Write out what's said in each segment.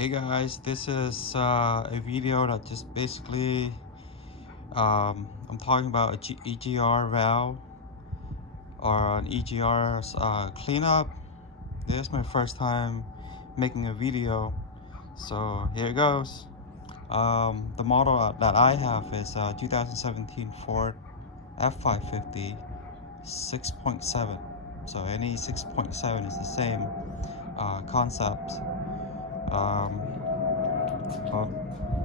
Hey guys, this is a video that just basically I'm talking about a EGR valve or an EGR's cleanup. This is my first time making a video, so here it goes. The model that I have is 2017 Ford f550 6.7. So any 6.7 is the same concept. Well,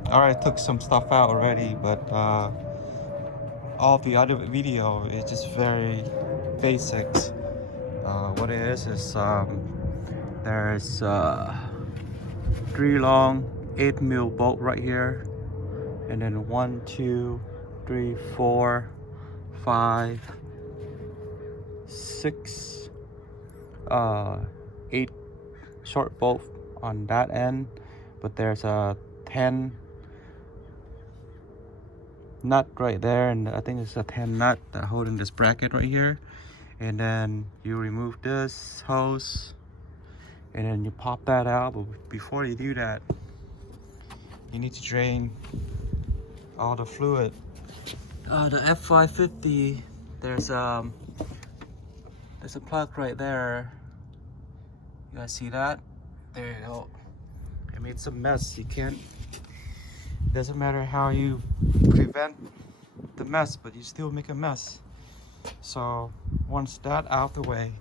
I already took some stuff out already, but all the other video is just very basics. What it is there's 3 long 8mm bolt right here, and then 1, 2, 3, 4, 5, 6, 8 short bolt on that end, but there's a 10 nut right there, and I think it's a 10 nut that holding this bracket right here. And then you remove this hose and then you pop that out, but before you do that you need to drain all the fluid. The f550, there's a plug right there. You guys see that? There you go. I made some mess. You can't, doesn't matter how you prevent the mess, but you still make a mess. So once that out the way,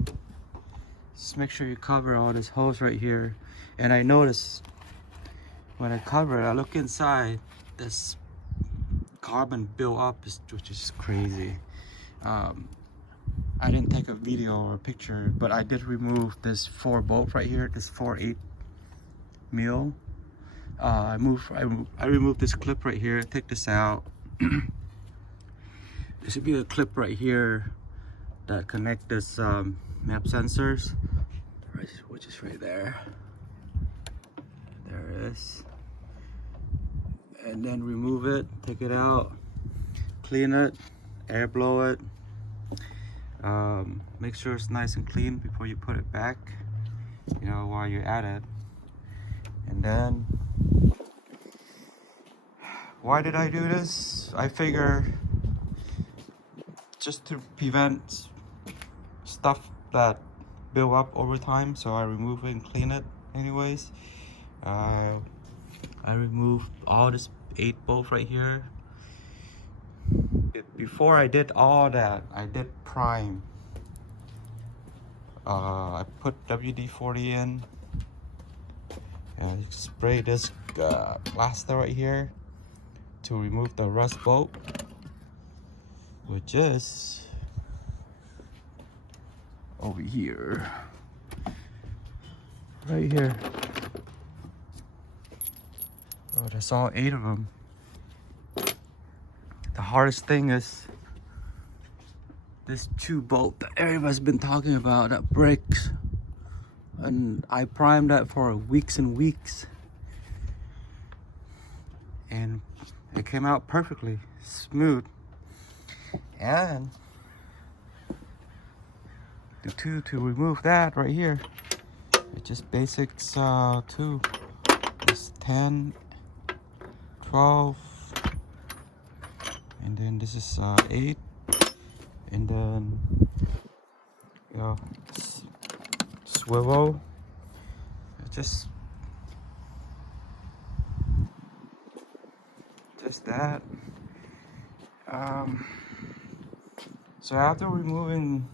just make sure you cover all this hose right here. And I noticed when I cover it, I look inside, this carbon built up, which is crazy. I didn't take a video or a picture, but I did remove this 4 bolt right here, this 4 8mm. I removed this clip right here. Take this out. There should be a clip right here that connect this map sensors, which is right there. There it is. And then remove it, take it out, clean it, air blow it. Make sure it's nice and clean before you put it back, you know, while you're at it. And then, why did I do this? I figure just to prevent stuff that build up over time, so I remove it and clean it anyways. I removed all this 8 bolt right here. Before I did all that, I did prime. I put WD-40 in and spray this plaster right here to remove the rust bolt, which is over here, right here. Oh, that's all 8 of them. The hardest thing is this 2 bolt that everybody's been talking about that breaks, and I primed that for weeks and weeks, and it came out perfectly smooth. And to remove that right here, it's just basics. 2, it's 10, 12, and then this is 8, and then swivel. Just that. So after removing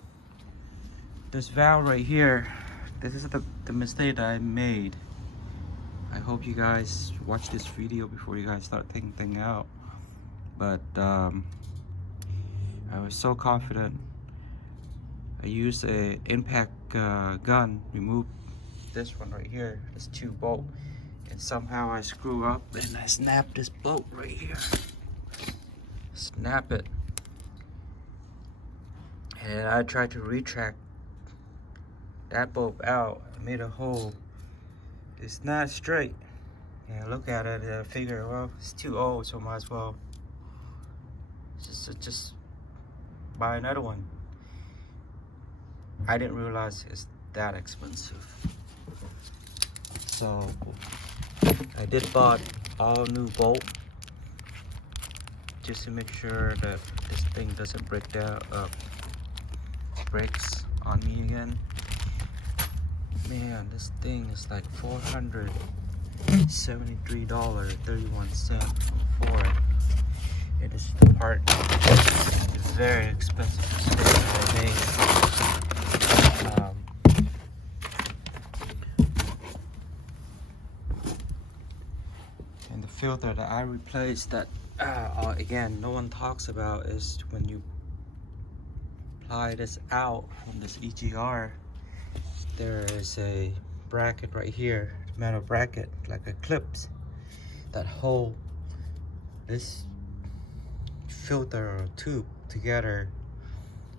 this valve right here, this is the mistake that I made. I hope you guys watch this video before you guys start taking things out. But I was so confident. I used a impact gun, removed this one right here, this 2 bolt, and somehow I screw up and I snapped this bolt right here. Snap it. And I tried to retract that bolt out. I made a hole. It's not straight. Yeah, look at it. I figure, well, it's too old, so might as well just buy another one. I didn't realize it's that expensive. So I did bought all new bolt just to make sure that this thing doesn't break down, breaks on me again. Man, this thing is like $473.31 for it. And this part is very expensive to spend. And the filter that I replaced that again no one talks about is when you apply this out from this EGR, there is a bracket right here, metal bracket, like a clips that hold this filter or tube together.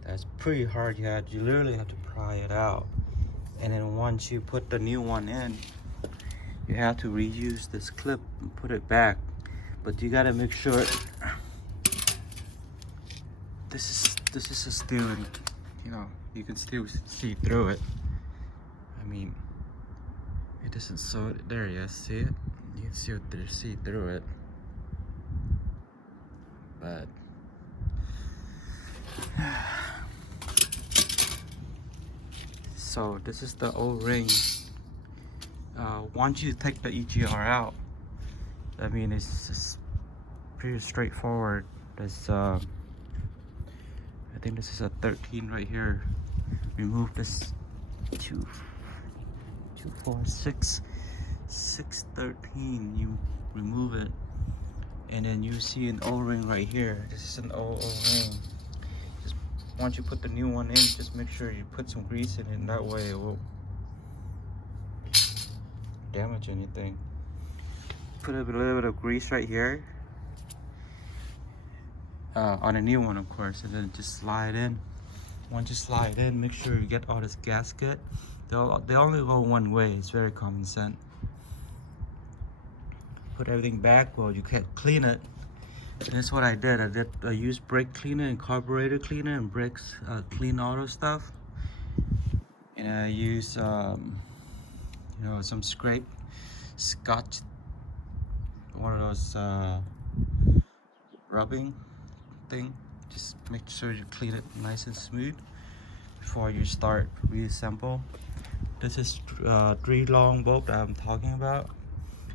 That's pretty hard. You literally have to pry it out, and then once you put the new one in, you have to reuse this clip and put it back. But you gotta make sure this is a steel, and you know you can still see through it. I mean, it isn't so there. You see it? You can see through it. But so this is the O-ring. Once you take the EGR out, I mean it's just pretty straightforward. This I think this is a 13 right here. Remove this 2, 4, 6, 13. You remove it, and then you see an O-ring right here. This is an O-ring. Just once you put the new one in, just make sure you put some grease in it, and that way it won't damage anything. Put a little bit of grease right here on a new one, of course, and then just slide in. Once you slide in, make sure you get all this gasket. They only go one way. It's very common sense. Put everything back. Well, you can't clean it. And that's what I did. I used brake cleaner and carburetor cleaner and brakes clean auto stuff. And I used you know, some scotch, one of those rubbing thing. Just make sure you clean it nice and smooth before you start reassemble. This is 3 long bolt that I'm talking about.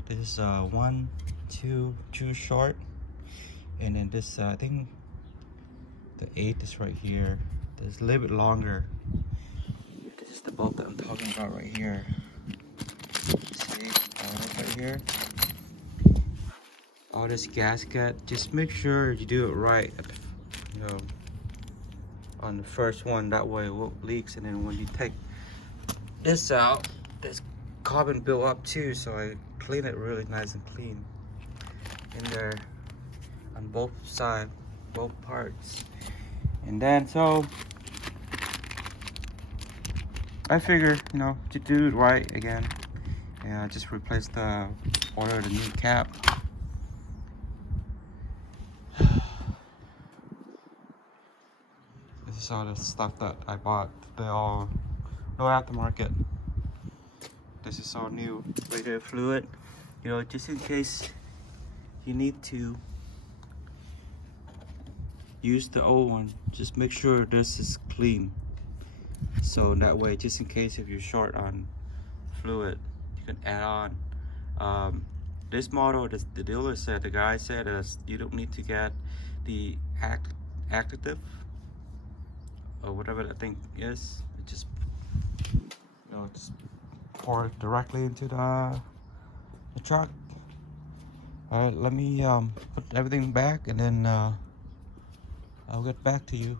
This is 1, 2 short, and then this I think the 8th is right here. It's a little bit longer. This is the bolt that I'm talking about right here. See, right here. All this gasket. Just make sure you do it right. You know, on the first one, that way it won't leaks. And then when you take this out, there's carbon built up too, so I clean it really nice and clean in there on both sides, both parts. And then so I figure, you know, to do it right again, and I just replaced the new cap. This is all the stuff that I bought. They're all no aftermarket. This is all new. Right here, fluid. You know, just in case you need to use the old one, just make sure this is clean. So that way, just in case if you're short on fluid, you can add on. This model, the dealer said, the guy said, you don't need to get the active or whatever that thing is. It just, you know, just pour it directly into the truck. All right, let me put everything back, and then I'll get back to you.